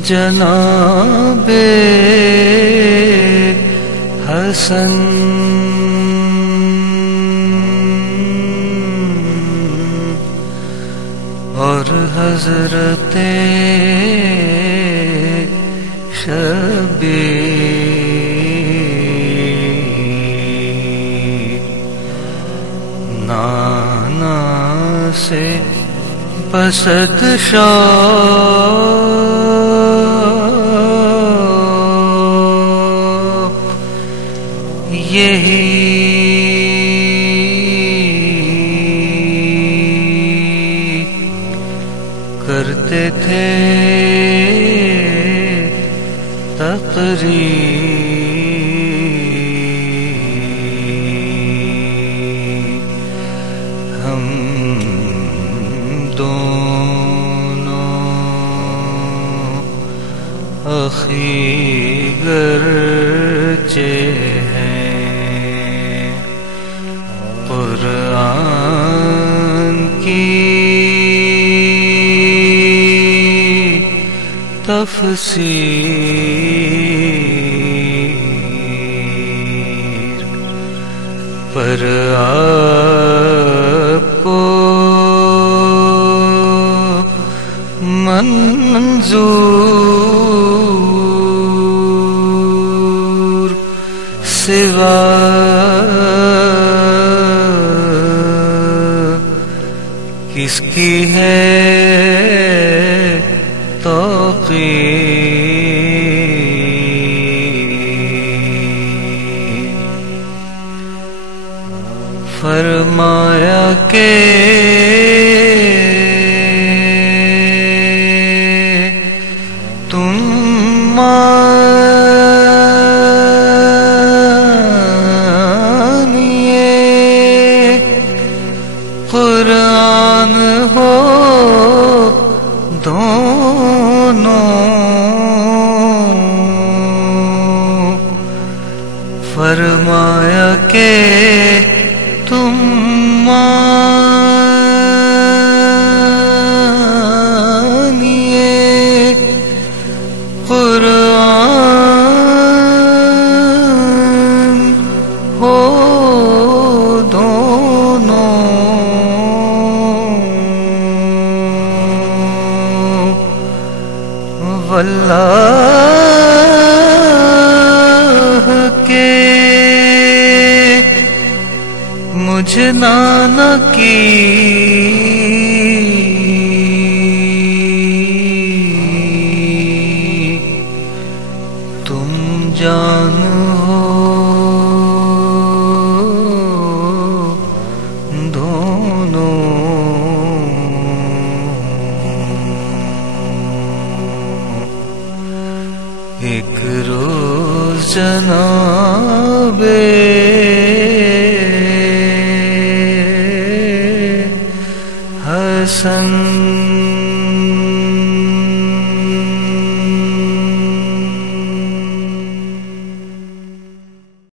جناب حسن اور حضرت شبیر نانا سے پسد شوق یہی کرتے تھے تقریر ہم دونوں اخی گرچہ ہیں قرآن کی تفسیر پر آپ کو منظور سوا کس کی ہے فرمایا کہ تم مانیے قرآن ہو دونوں فرمایا کہ تم مانیے قرآن ہو دونوں واللہ کے مجھ نانا کی تم جان ہو دونوں ایک روز جناب حسن